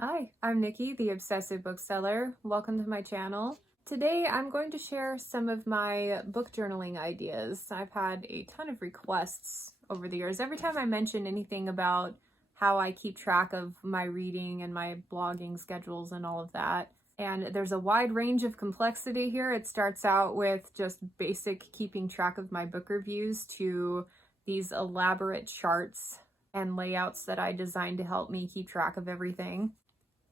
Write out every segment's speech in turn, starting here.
Hi, I'm Nikki, the Obsessive Bookseller. Welcome to my channel. Today I'm going to share some of my book journaling ideas. I've had a ton of requests over the years. Every time I mention anything about how I keep track of my reading and my blogging schedules and all of that. And there's a wide range of complexity here. It starts out with just basic keeping track of my book reviews to these elaborate charts and layouts that I designed to help me keep track of everything.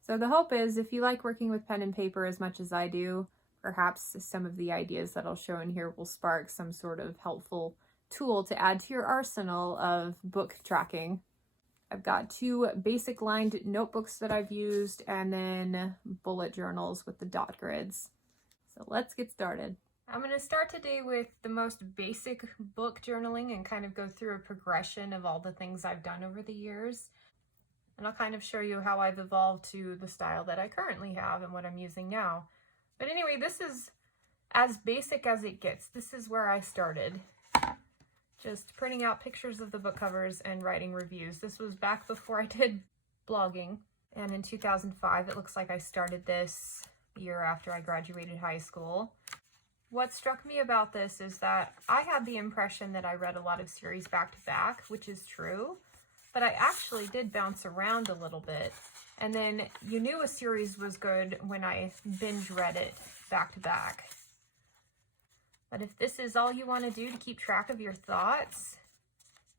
So the hope is, if you like working with pen and paper as much as I do, perhaps some of the ideas that I'll show in here will spark some sort of helpful tool to add to your arsenal of book tracking. I've got two basic lined notebooks that I've used and then bullet journals with the dot grids. So let's get started. I'm going to start today with the most basic book journaling and kind of go through a progression of all the things I've done over the years. And I'll kind of show you how I've evolved to the style that I currently have and what I'm using now. But anyway, this is as basic as it gets. This is where I started. Just printing out pictures of the book covers and writing reviews. This was back before I did blogging. And in 2005, it looks like I started this year after I graduated high school. What struck me about this is that I had the impression that I read a lot of series back to back, which is true. But I actually did bounce around a little bit. And then you knew a series was good when I binge read it back to back. But if this is all you want to do to keep track of your thoughts,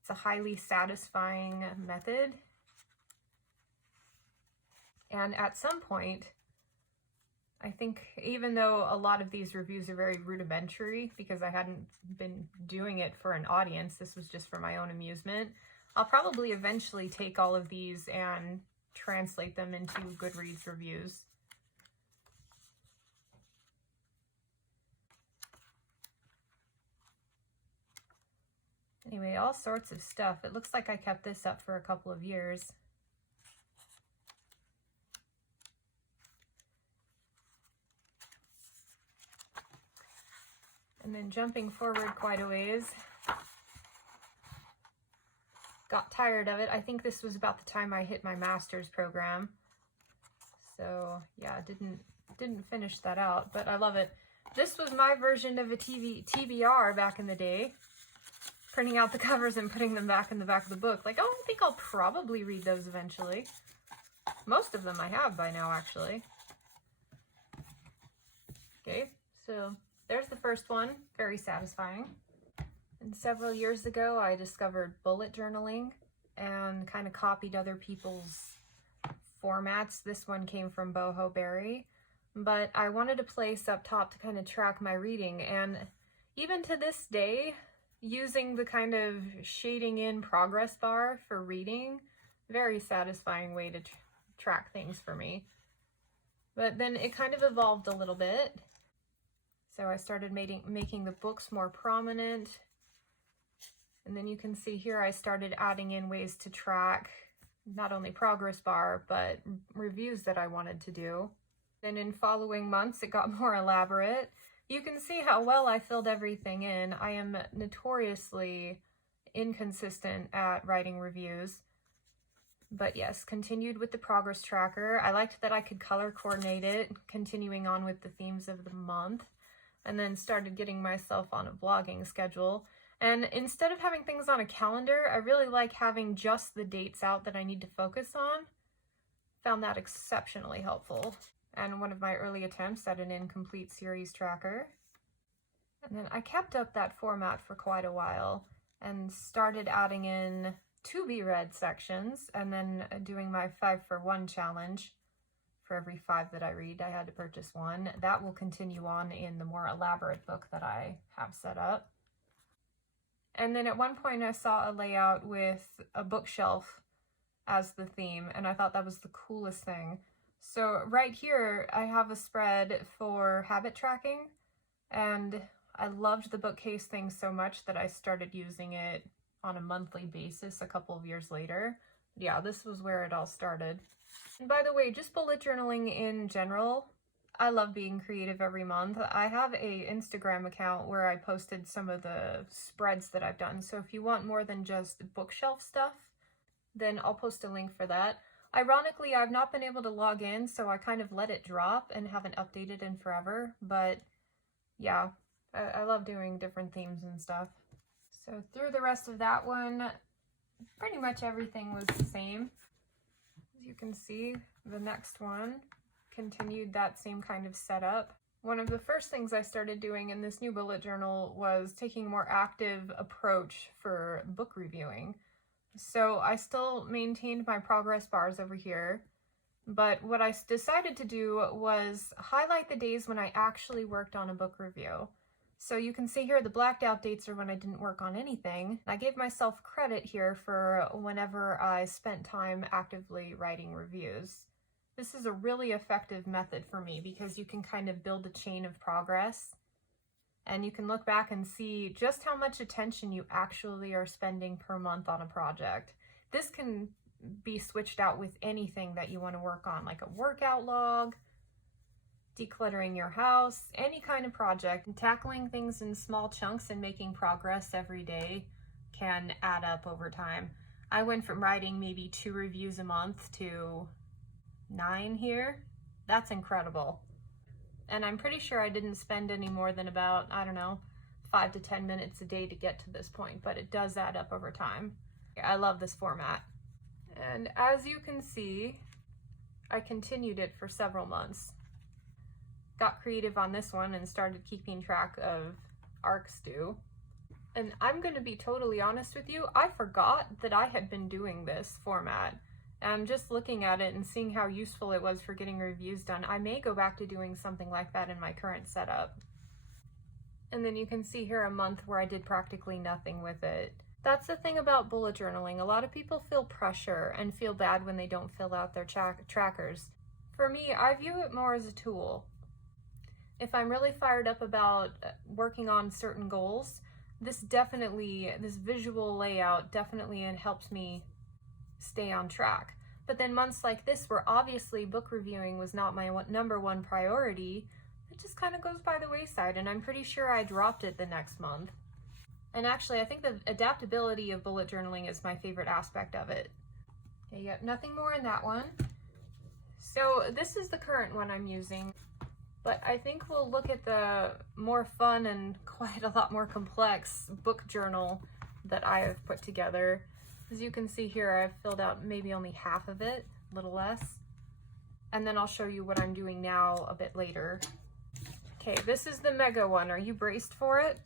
it's a highly satisfying method. And at some point, I think even though a lot of these reviews are very rudimentary because I hadn't been doing it for an audience, this was just for my own amusement, I'll probably eventually take all of these and translate them into Goodreads reviews. Anyway, all sorts of stuff. It looks like I kept this up for a couple of years. And then jumping forward quite a ways, got tired of it. I think this was about the time I hit my master's program. So yeah, didn't finish that out, but I love it. This was my version of a TBR back in the day. Printing out the covers and putting them back in the back of the book. Like, oh, I think I'll probably read those eventually. Most of them I have by now, actually. Okay, so there's the first one. Very satisfying. And several years ago, I discovered bullet journaling and kind of copied other people's formats. This one came from Boho Berry, but I wanted a place up top to kind of track my reading. And even to this day, using the kind of shading in progress bar for reading, very satisfying way to track things for me. But then it kind of evolved a little bit. So I started making the books more prominent. And then you can see here I started adding in ways to track not only progress bar, but reviews that I wanted to do. Then in following months, it got more elaborate. You can see how well I filled everything in. I am notoriously inconsistent at writing reviews. But yes, continued with the progress tracker. I liked that I could color coordinate it, continuing on with the themes of the month. And then started getting myself on a blogging schedule. And instead of having things on a calendar, I really like having just the dates out that I need to focus on. Found that exceptionally helpful. And one of my early attempts at an incomplete series tracker. And then I kept up that format for quite a while and started adding in to be read sections and then doing my 5-for-1 challenge. For every 5 that I read, I had to purchase one. That will continue on in the more elaborate book that I have set up. And then at one point I saw a layout with a bookshelf as the theme, and I thought that was the coolest thing. So right here, I have a spread for habit tracking, and I loved the bookcase thing so much that I started using it on a monthly basis a couple of years later. Yeah, this was where it all started. And by the way, just bullet journaling in general, I love being creative every month. I have a Instagram account where I posted some of the spreads that I've done. So if you want more than just bookshelf stuff, then I'll post a link for that. Ironically, I've not been able to log in, so I kind of let it drop and haven't updated in forever, but yeah, I love doing different themes and stuff. So through the rest of that one, pretty much everything was the same. As you can see, the next one continued that same kind of setup. One of the first things I started doing in this new bullet journal was taking a more active approach for book reviewing. So I still maintained my progress bars over here, but what I decided to do was highlight the days when I actually worked on a book review. So you can see here the blacked out dates are when I didn't work on anything. I gave myself credit here for whenever I spent time actively writing reviews. This is a really effective method for me because you can kind of build a chain of progress and you can look back and see just how much attention you actually are spending per month on a project. This can be switched out with anything that you want to work on, like a workout log, decluttering your house, any kind of project. And tackling things in small chunks and making progress every day can add up over time. I went from writing maybe 2 reviews a month to 9 here. That's incredible. And I'm pretty sure I didn't spend any more than about, I don't know, 5 to 10 minutes a day to get to this point, but it does add up over time. I love this format. And as you can see, I continued it for several months. Got creative on this one and started keeping track of arcs due. And I'm going to be totally honest with you, I forgot that I had been doing this format. And I'm just looking at it and seeing how useful it was for getting reviews done. I may go back to doing something like that in my current setup. And then you can see here a month where I did practically nothing with it. That's the thing about bullet journaling. A lot of people feel pressure and feel bad when they don't fill out their trackers. For me, I view it more as a tool. If I'm really fired up about working on certain goals, this visual layout definitely helps me stay on track. But then months like this, where obviously book reviewing was not my number one priority, it just kind of goes by the wayside, and I'm pretty sure I dropped it the next month. And actually, I think the adaptability of bullet journaling is my favorite aspect of it. Okay, yep, nothing more in that one. So this is the current one I'm using, but I think we'll look at the more fun and quite a lot more complex book journal that I have put together. As you can see here, I've filled out maybe only half of it, a little less. And then I'll show you what I'm doing now a bit later. Okay, this is the mega one. Are you braced for it?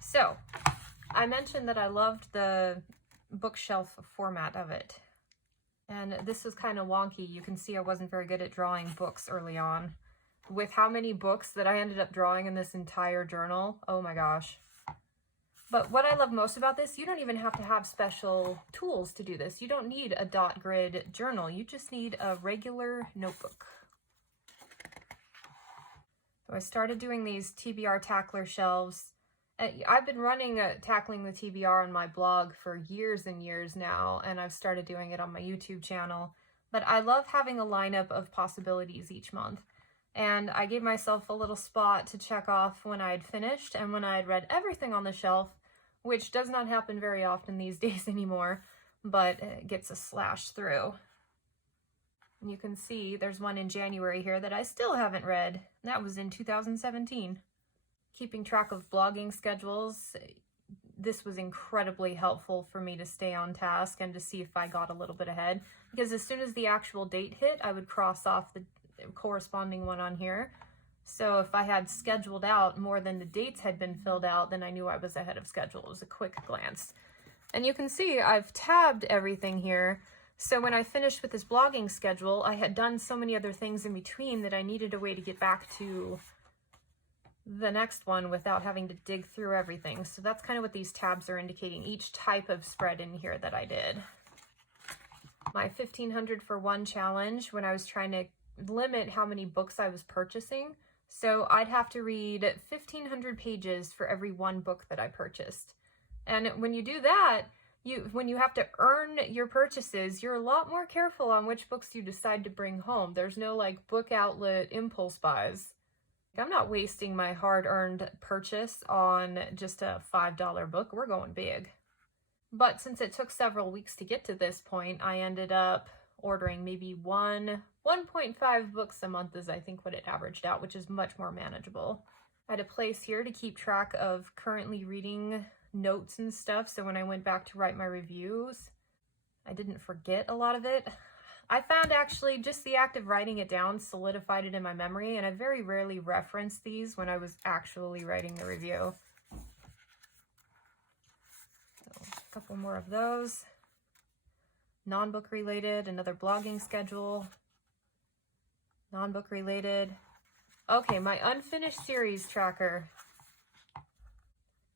So, I mentioned that I loved the bookshelf format of it. And this is kind of wonky. You can see I wasn't very good at drawing books early on. With how many books that I ended up drawing in this entire journal, oh my gosh. But what I love most about this, you don't even have to have special tools to do this. You don't need a dot grid journal. You just need a regular notebook. So I started doing these TBR tackler shelves. I've been running tackling the TBR on my blog for years and years now, and I've started doing it on my YouTube channel. But I love having a lineup of possibilities each month. And I gave myself a little spot to check off when I had finished and when I had read everything on the shelf, which does not happen very often these days anymore, but it gets a slash through. And you can see there's one in January here that I still haven't read. That was in 2017. Keeping track of blogging schedules, this was incredibly helpful for me to stay on task and to see if I got a little bit ahead. Because as soon as the actual date hit, I would cross off the corresponding one on here. So if I had scheduled out more than the dates had been filled out, then I knew I was ahead of schedule. It was a quick glance. And you can see I've tabbed everything here. So when I finished with this blogging schedule, I had done so many other things in between that I needed a way to get back to the next one without having to dig through everything. So that's kind of what these tabs are indicating, each type of spread in here that I did. My 1500 for one challenge, when I was trying to limit how many books I was purchasing. So I'd have to read 1,500 pages for every one book that I purchased. And when you do that, when you have to earn your purchases, you're a lot more careful on which books you decide to bring home. There's no like book outlet impulse buys. I'm not wasting my hard-earned purchase on just a $5 book. We're going big. But since it took several weeks to get to this point, I ended up ordering maybe 1.5 books a month is I think what it averaged out, which is much more manageable. I had a place here to keep track of currently reading notes and stuff, so when I went back to write my reviews, I didn't forget a lot of it. I found actually just the act of writing it down solidified it in my memory, and I very rarely referenced these when I was actually writing the review. So, a couple more of those. Non-book related, another blogging schedule. Non-book related. Okay, my unfinished series tracker.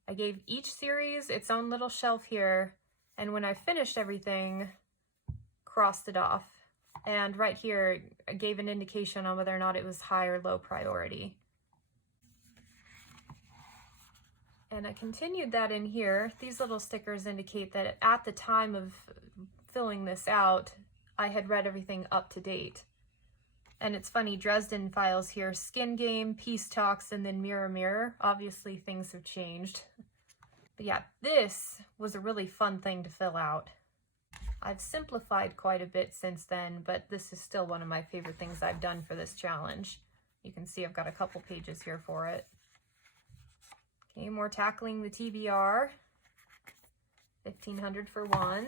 I gave each series its own little shelf here, and when I finished everything, crossed it off. And right here, I gave an indication on whether or not it was high or low priority. And I continued that in here. These little stickers indicate that at the time of filling this out, I had read everything up to date. And it's funny, Dresden files here, Skin Game, Peace Talks, and then Mirror Mirror. Obviously things have changed. But yeah, this was a really fun thing to fill out. I've simplified quite a bit since then, but this is still one of my favorite things I've done for this challenge. You can see I've got a couple pages here for it. Okay, more tackling the TBR. 1,500 for one.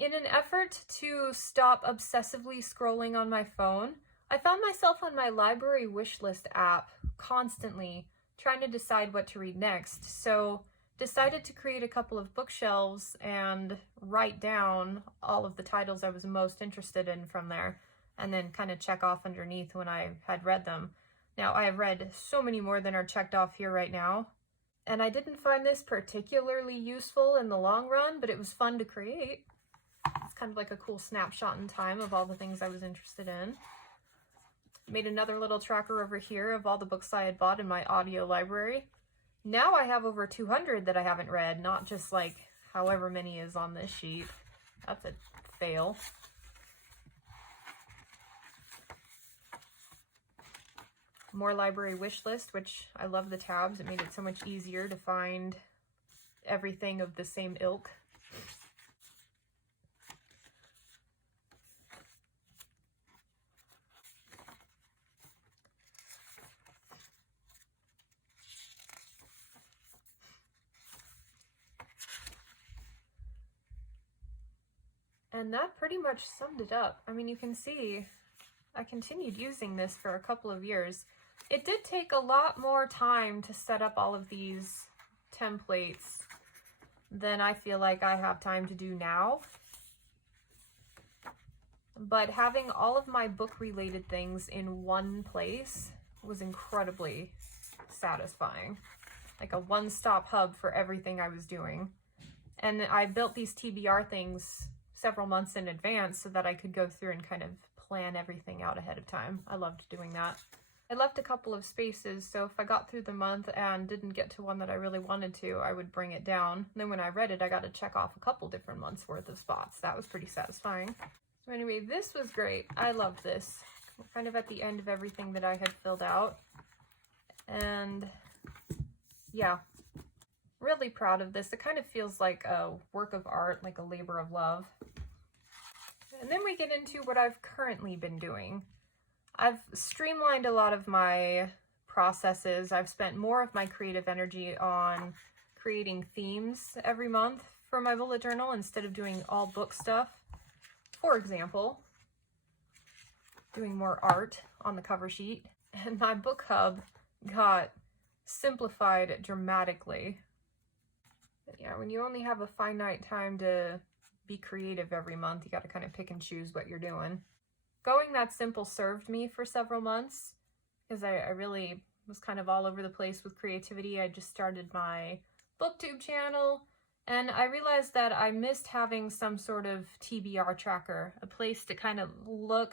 In an effort to stop obsessively scrolling on my phone, I found myself on my library wish list app constantly trying to decide what to read next. So decided to create a couple of bookshelves and write down all of the titles I was most interested in from there, and then kind of check off underneath when I had read them. Now, I have read so many more than are checked off here right now, and I didn't find this particularly useful in the long run, but it was fun to create. It's kind of like a cool snapshot in time of all the things I was interested in. Made another little tracker over here of all the books I had bought in my audio library. Now I have over 200 that I haven't read, not just like however many is on this sheet. That's a fail. More library wish list, which I love the tabs. It made it so much easier to find everything of the same ilk. And that pretty much summed it up. I mean, you can see I continued using this for a couple of years. It did take a lot more time to set up all of these templates than I feel like I have time to do now. But having all of my book-related things in one place was incredibly satisfying. Like a one-stop hub for everything I was doing. And I built these TBR things several months in advance so that I could go through and kind of plan everything out ahead of time. I loved doing that. I left a couple of spaces, so if I got through the month and didn't get to one that I really wanted to, I would bring it down. And then when I read it, I got to check off a couple different months worth of spots. That was pretty satisfying. So anyway, this was great. I loved this. We're kind of at the end of everything that I had filled out. And yeah, really proud of this. It kind of feels like a work of art, like a labor of love. And then we get into what I've currently been doing. I've streamlined a lot of my processes. I've spent more of my creative energy on creating themes every month for my bullet journal instead of doing all book stuff. For example, doing more art on the cover sheet. And my book hub got simplified dramatically. But yeah, when you only have a finite time to be creative every month, you got to kind of pick and choose what you're doing. Going that simple served me for several months because I really was kind of all over the place with creativity. I just started my booktube channel and I realized that I missed having some sort of TBR tracker, a place to kind of look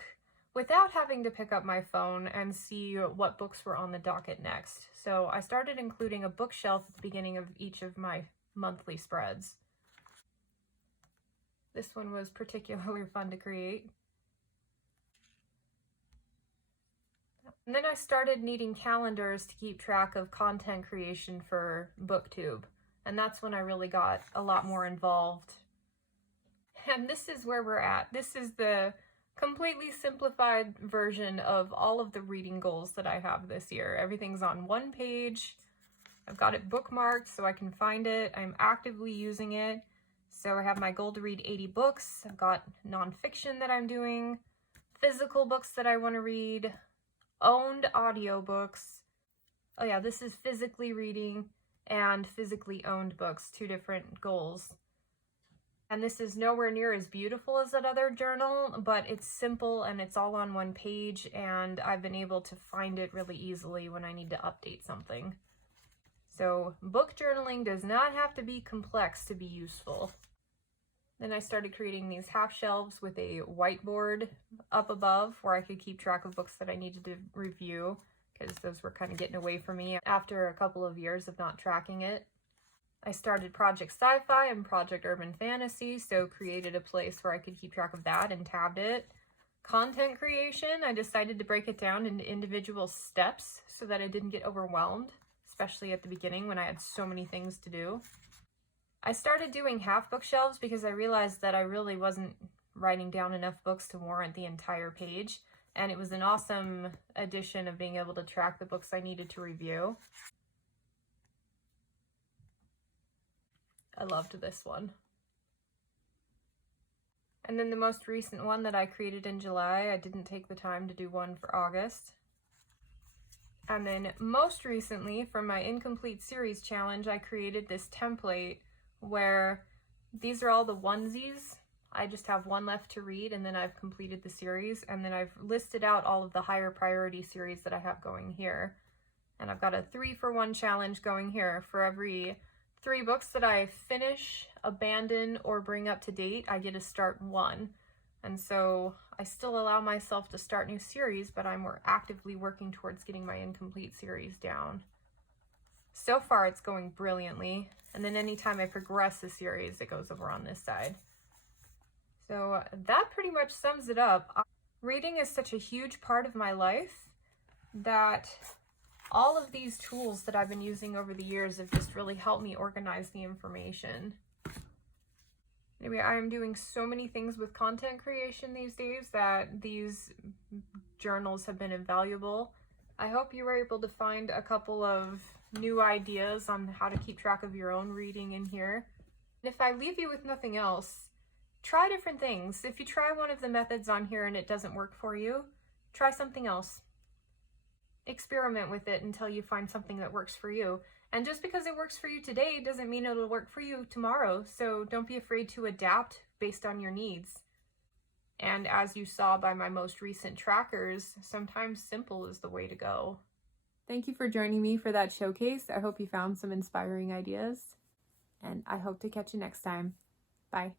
without having to pick up my phone and see what books were on the docket next. So I started including a bookshelf at the beginning of each of my monthly spreads. This one was particularly fun to create. And then I started needing calendars to keep track of content creation for BookTube. And that's when I really got a lot more involved. And this is where we're at. This is the completely simplified version of all of the reading goals that I have this year. Everything's on one page. I've got it bookmarked so I can find it. I'm actively using it. So I have my goal to read 80 books. I've got nonfiction that I'm doing, physical books that I want to read, owned audiobooks. Oh yeah, this is physically reading and physically owned books, two different goals. And this is nowhere near as beautiful as that other journal, but it's simple and it's all on one page, and I've been able to find it really easily when I need to update something. So book journaling does not have to be complex to be useful. Then I started creating these half shelves with a whiteboard up above where I could keep track of books that I needed to review, because those were kind of getting away from me after a couple of years of not tracking it. I started Project Sci-Fi and Project Urban Fantasy, so created a place where I could keep track of that and tabbed it. Content creation, I decided to break it down into individual steps so that I didn't get overwhelmed, especially at the beginning when I had so many things to do. I started doing half bookshelves because I realized that I really wasn't writing down enough books to warrant the entire page, and it was an awesome addition of being able to track the books I needed to review. I loved this one. And then the most recent one that I created in July, I didn't take the time to do one for August. And then most recently, for my Incomplete Series Challenge, I created this template where these are all the onesies. I just have one left to read, and then I've completed the series, and then I've listed out all of the higher priority series that I have going here. And I've got a 3-for-1 challenge going here. For every 3 books that I finish, abandon, or bring up to date, I get to start one. And so I still allow myself to start new series, but I'm more actively working towards getting my incomplete series down. So far it's going brilliantly, and then anytime I progress the series, it goes over on this side. So that pretty much sums it up. Reading is such a huge part of my life that all of these tools that I've been using over the years have just really helped me organize the information. Anyway, I am doing so many things with content creation these days that these journals have been invaluable. I hope you were able to find a couple of new ideas on how to keep track of your own reading in here. If I leave you with nothing else, try different things. If you try one of the methods on here and it doesn't work for you, try something else. Experiment with it until you find something that works for you. And just because it works for you today doesn't mean it'll work for you tomorrow, so don't be afraid to adapt based on your needs. And as you saw by my most recent trackers, sometimes simple is the way to go. Thank you for joining me for that showcase. I hope you found some inspiring ideas, and I hope to catch you next time. Bye.